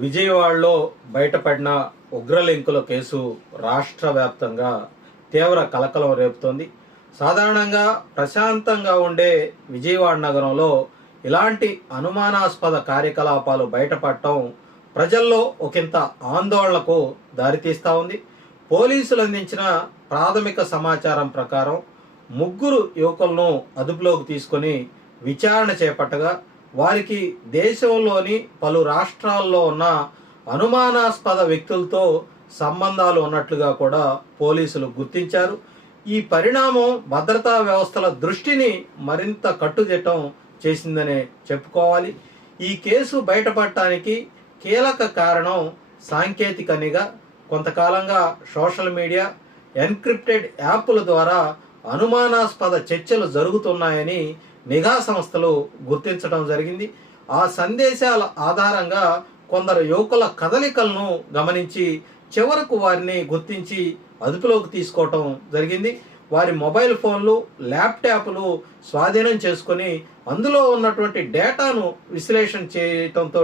విజయవాడలో బయటపడిన ఉగ్రలింకుల కేసు రాష్ట్ర వ్యాప్తంగా తీవ్ర కలకలం రేపుతోంది. సాధారణంగా ప్రశాంతంగా ఉండే విజయవాడ నగరంలో ఇలాంటి అనుమానాస్పద కార్యకలాపాలు బయటపడటం ప్రజల్లో ఒకంత ఆందోళనకు దారితీస్తూ ఉంది. పోలీసులు అందించిన ప్రాథమిక సమాచారం ప్రకారం ముగ్గురు యువకులను అదుపులోకి తీసుకొని విచారణ చేపట్టగా వారికి దేశంలోని పలు రాష్ట్రాల్లో ఉన్న అనుమానాస్పద వ్యక్తులతో సంబంధాలు ఉన్నట్లుగా కూడా పోలీసులు గుర్తించారు. ఈ పరిణామం భద్రతా వ్యవస్థల దృష్టిని మరింత కట్టుదిట్టం చేసిందనే చెప్పుకోవాలి. ఈ కేసు బయటపడటానికి కీలక కారణం సాంకేతిక నిఘా. కొంతకాలంగా సోషల్ మీడియా, ఎన్క్రిప్టెడ్ యాప్ల ద్వారా అనుమానాస్పద చర్చలు జరుగుతున్నాయని నిఘా సంస్థలు గుర్తించడం జరిగింది. ఆ సందేశాల ఆధారంగా కొందరు యువకుల కదలికలను గమనించి చివరకు వారిని గుర్తించి అదుపులోకి తీసుకోవటం జరిగింది. వారి మొబైల్ ఫోన్లు, ల్యాప్టాప్లు స్వాధీనం చేసుకొని అందులో ఉన్నటువంటి డేటాను విశ్లేషణ చేయటంతో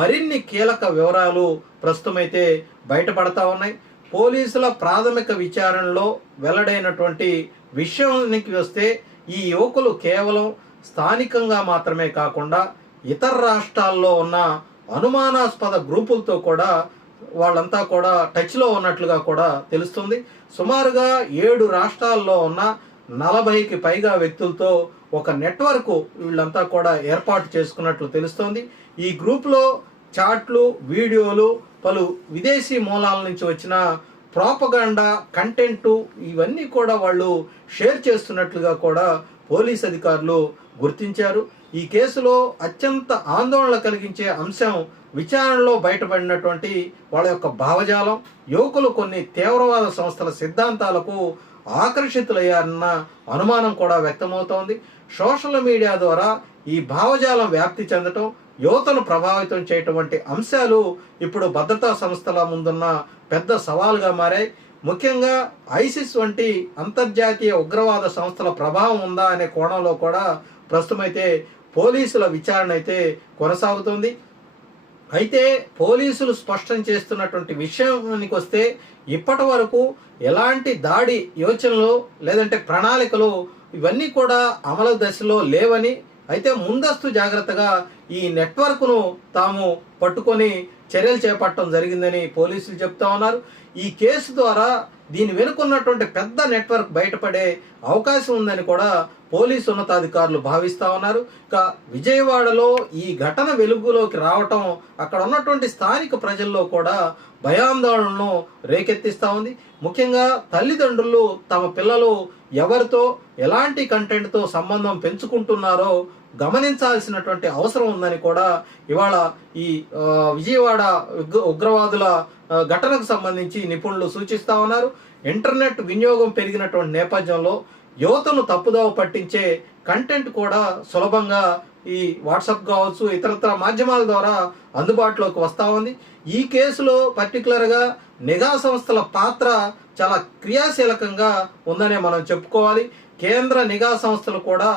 మరిన్ని కీలక వివరాలు ప్రస్తుతమైతే బయటపడతా ఉన్నాయి. పోలీసుల ప్రాథమిక విచారణలో వెల్లడైనటువంటి విషయానికి వస్తే ఈ యువకులు కేవలం స్థానికంగా మాత్రమే కాకుండా ఇతర రాష్ట్రాల్లో ఉన్న అనుమానాస్పద గ్రూపులతో కూడా వాళ్ళంతా కూడా టచ్లో ఉన్నట్లుగా కూడా తెలుస్తుంది. సుమారుగా 7 రాష్ట్రాల్లో ఉన్న 40కి పైగా వ్యక్తులతో ఒక నెట్వర్క్ వీళ్ళంతా కూడా ఏర్పాటు చేసుకున్నట్లు తెలుస్తోంది. ఈ గ్రూప్లో చాట్లు, వీడియోలు, పలు విదేశీ మూలాల నుంచి వచ్చిన ప్రాపగాండా కంటెంట్ ఇవన్నీ కూడా వాళ్ళు షేర్ చేస్తున్నట్లుగా కూడా పోలీస్ అధికారులు గుర్తించారు. ఈ కేసులో అత్యంత ఆందోళన కలిగించే అంశం విచారణలో బయటపడినటువంటి వాళ్ళ యొక్క భావజాలం. యువకులు కొన్ని తీవ్రవాద సంస్థల సిద్ధాంతాలకు ఆకర్షితులయ్యారన్న అనుమానం కూడా వ్యక్తమవుతోంది. సోషల్ మీడియా ద్వారా ఈ భావజాలం వ్యాప్తి చెందటం, యువతను ప్రభావితం చేయటం వంటి అంశాలు ఇప్పుడు భద్రతా సంస్థల ముందున్న పెద్ద సవాలుగా మారాయి. ముఖ్యంగా ఐసిస్ వంటి అంతర్జాతీయ ఉగ్రవాద సంస్థల ప్రభావం ఉందా అనే కోణంలో కూడా ప్రస్తుతమైతే పోలీసుల విచారణ అయితే కొనసాగుతుంది. అయితే పోలీసులు స్పష్టం చేస్తున్నటువంటి విషయానికి వస్తే ఇప్పటి వరకు ఎలాంటి దాడి యోచనలు లేదంటే ప్రణాళికలు ఇవన్నీ కూడా అమలు దశలో లేవని, అయితే ముందస్తు జాగ్రత్తగా ఈ నెట్వర్క్ను తాము పట్టుకొని చర్యలు చేపట్టడం జరిగిందని పోలీసులు చెప్తా ఉన్నారు. ఈ కేసు ద్వారా దీని వెనుకున్నటువంటి పెద్ద నెట్వర్క్ బయటపడే అవకాశం ఉందని కూడా పోలీసు ఉన్నతాధికారులు భావిస్తూ ఉన్నారు. ఇక విజయవాడలో ఈ ఘటన వెలుగులోకి రావటం అక్కడ ఉన్నటువంటి స్థానిక ప్రజల్లో కూడా భయాందోళనను రేకెత్తిస్తూ ఉంది. ముఖ్యంగా తల్లిదండ్రులు తమ పిల్లలు ఎవరితో ఎలాంటి కంటెంట్తో సంబంధం పెంచుకుంటున్నారో గమనించాల్సినటువంటి అవసరం ఉందని కూడా ఇవాళ ఈ విజయవాడ ఉగ్రవాదుల ఘటనకు సంబంధించి నిపుణులు సూచిస్తూ ఉన్నారు. ఇంటర్నెట్ వినియోగం పెరిగినటువంటి నేపథ్యంలో యువతను తప్పుదోవ పట్టించే కంటెంట్ కూడా సులభంగా ఈ వాట్సాప్ కావచ్చు, ఇతరత్ర మాధ్యమాల ద్వారా అందుబాటులోకి వస్తూ ఉంది. ఈ కేసులో పర్టికులర్గా నిఘా సంస్థల పాత్ర చాలా క్రియాశీలకంగా ఉందనే మనం చెప్పుకోవాలి. కేంద్ర నిఘా సంస్థలు కూడా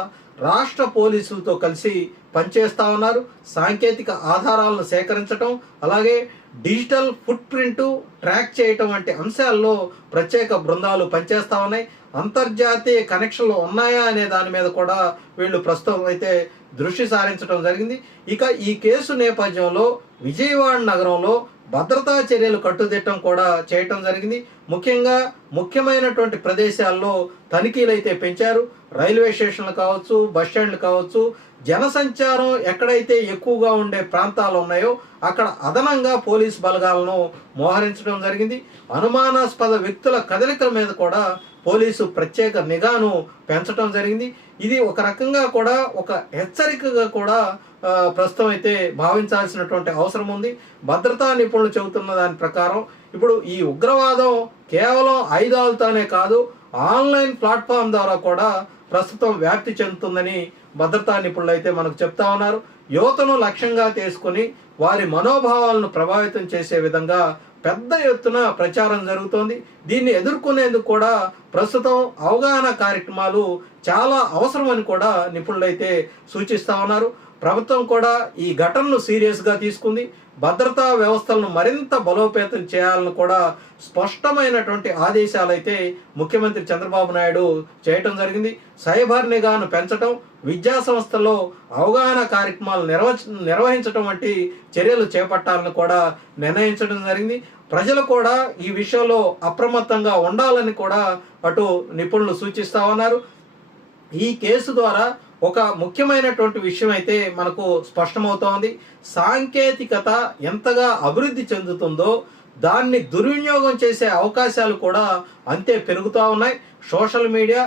రాష్ట్ర పోలీసులతో కలిసి పనిచేస్తూ ఉన్నారు. సాంకేతిక ఆధారాలను సేకరించడం, అలాగే డిజిటల్ ఫుట్ ప్రింట్ ట్రాక్ చేయటం వంటి అంశాల్లో ప్రత్యేక బృందాలు పనిచేస్తూ ఉన్నాయి. అంతర్జాతీయ కనెక్షన్లు ఉన్నాయా అనే దాని మీద కూడా వీళ్ళు ప్రస్తుతం అయితే దృష్టి సారించడం జరిగింది. ఇక ఈ కేసు నేపథ్యంలో విజయవాడ నగరంలో భద్రతా చర్యలు కట్టుదిట్టం కూడా చేయటం జరిగింది. ముఖ్యంగా ముఖ్యమైనటువంటి ప్రదేశాల్లో తనిఖీలు అయితే పెంచారు. రైల్వే స్టేషన్లు కావచ్చు, బస్ స్టాండ్లు కావచ్చు, జనసంచారం ఎక్కడైతే ఎక్కువగా ఉండే ప్రాంతాలు ఉన్నాయో అక్కడ అదనంగా పోలీస్ బలగాలను మోహరించడం జరిగింది. అనుమానాస్పద వ్యక్తుల కదలికల మీద కూడా పోలీసు ప్రత్యేక నిఘాను పెంచడం జరిగింది. ఇది ఒక రకంగా కూడా ఒక హెచ్చరికగా కూడా ప్రస్తుతం అయితే భావించాల్సినటువంటి అవసరం ఉంది. భద్రతా నిపుణులు చెబుతున్న దాని ప్రకారం ఇప్పుడు ఈ ఉగ్రవాదం కేవలం ఆయుధాలతోనే కాదు, ఆన్లైన్ ప్లాట్ఫామ్ ద్వారా కూడా ప్రస్తుతం వ్యాప్తి చెందుతుందని భద్రతా నిపుణులు అయితే మనకు చెప్తా ఉన్నారు. యువతను లక్ష్యంగా తీసుకుని వారి మనోభావాలను ప్రభావితం చేసే విధంగా పెద్ద ఎత్తున ప్రచారం జరుగుతోంది. దీన్ని ఎదుర్కొనేందుకు కూడా ప్రస్తుతం అవగాహన కార్యక్రమాలు చాలా అవసరమని కూడా నిపుణులైతే సూచిస్తా ఉన్నారు. ప్రభుత్వం కూడా ఈ ఘటనను సీరియస్గా తీసుకుంది. భద్రతా వ్యవస్థలను మరింత బలోపేతం చేయాలని కూడా స్పష్టమైనటువంటి ఆదేశాలు అయితే ముఖ్యమంత్రి చంద్రబాబు నాయుడు చేయటం జరిగింది. సైబర్ నిఘాను పెంచడం, విద్యా సంస్థల్లో అవగాహన కార్యక్రమాలు నిర్వహించడం వంటి చర్యలు చేపట్టాలని కూడా నిర్ణయించడం జరిగింది. ప్రజలు కూడా ఈ విషయంలో అప్రమత్తంగా ఉండాలని కూడా అటు నిపుణులు సూచిస్తా ఉన్నారు. ఈ కేసు ద్వారా ఒక ముఖ్యమైనటువంటి విషయం అయితే మనకు స్పష్టమవుతోంది. సాంకేతికత ఎంతగా అభివృద్ధి చెందుతుందో దాన్ని దుర్వినియోగం చేసే అవకాశాలు కూడా అంతే పెరుగుతూ ఉన్నాయి. సోషల్ మీడియా,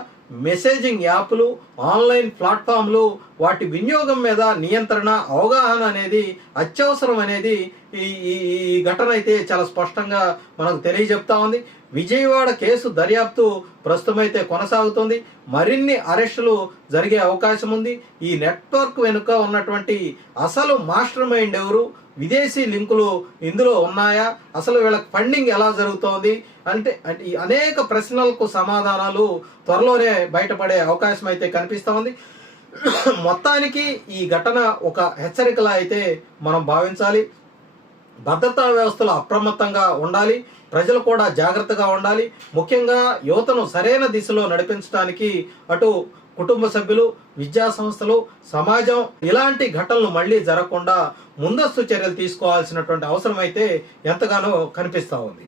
మెసేజింగ్ యాప్లు, ఆన్లైన్ ప్లాట్ఫామ్లు, వాటి వినియోగం మీద నియంత్రణ, అవగాహన అనేది అత్యవసరం అనేది ఈ ఘటన అయితే చాలా స్పష్టంగా మనకు తెలియజెప్తా ఉంది. విజయవాడ కేసు దర్యాప్తు ప్రస్తుతమైతే కొనసాగుతుంది. మరిన్ని అరెస్టులు జరిగే అవకాశం ఉంది. ఈ నెట్వర్క్ వెనుక ఉన్నటువంటి అసలు మాస్టర్ మైండ్ ఎవరు, విదేశీ లింకులు ఇందులో ఉన్నాయా, అసలు వీళ్ళకి ఫండింగ్ ఎలా జరుగుతోంది అంటే ఈ అనేక ప్రశ్నలకు సమాధానాలు త్వరలోనే బయటపడే అవకాశం అయితే కనిపిస్తూ ఉంది. మొత్తానికి ఈ ఘటన ఒక హెచ్చరికలా అయితే మనం భావించాలి. భద్రతా వ్యవస్థలు అప్రమత్తంగా ఉండాలి, ప్రజలు కూడా జాగ్రత్తగా ఉండాలి. ముఖ్యంగా యువతను సరైన దిశలో నడిపించడానికి అటు కుటుంబ సభ్యులు, విద్యా సంస్థలు, సమాజం ఇలాంటి ఘటనలు మళ్ళీ జరగకుండా ముందస్తు చర్యలు తీసుకోవాల్సినటువంటి అవసరం అయితే ఎంతగానో కనిపిస్తూ ఉంది.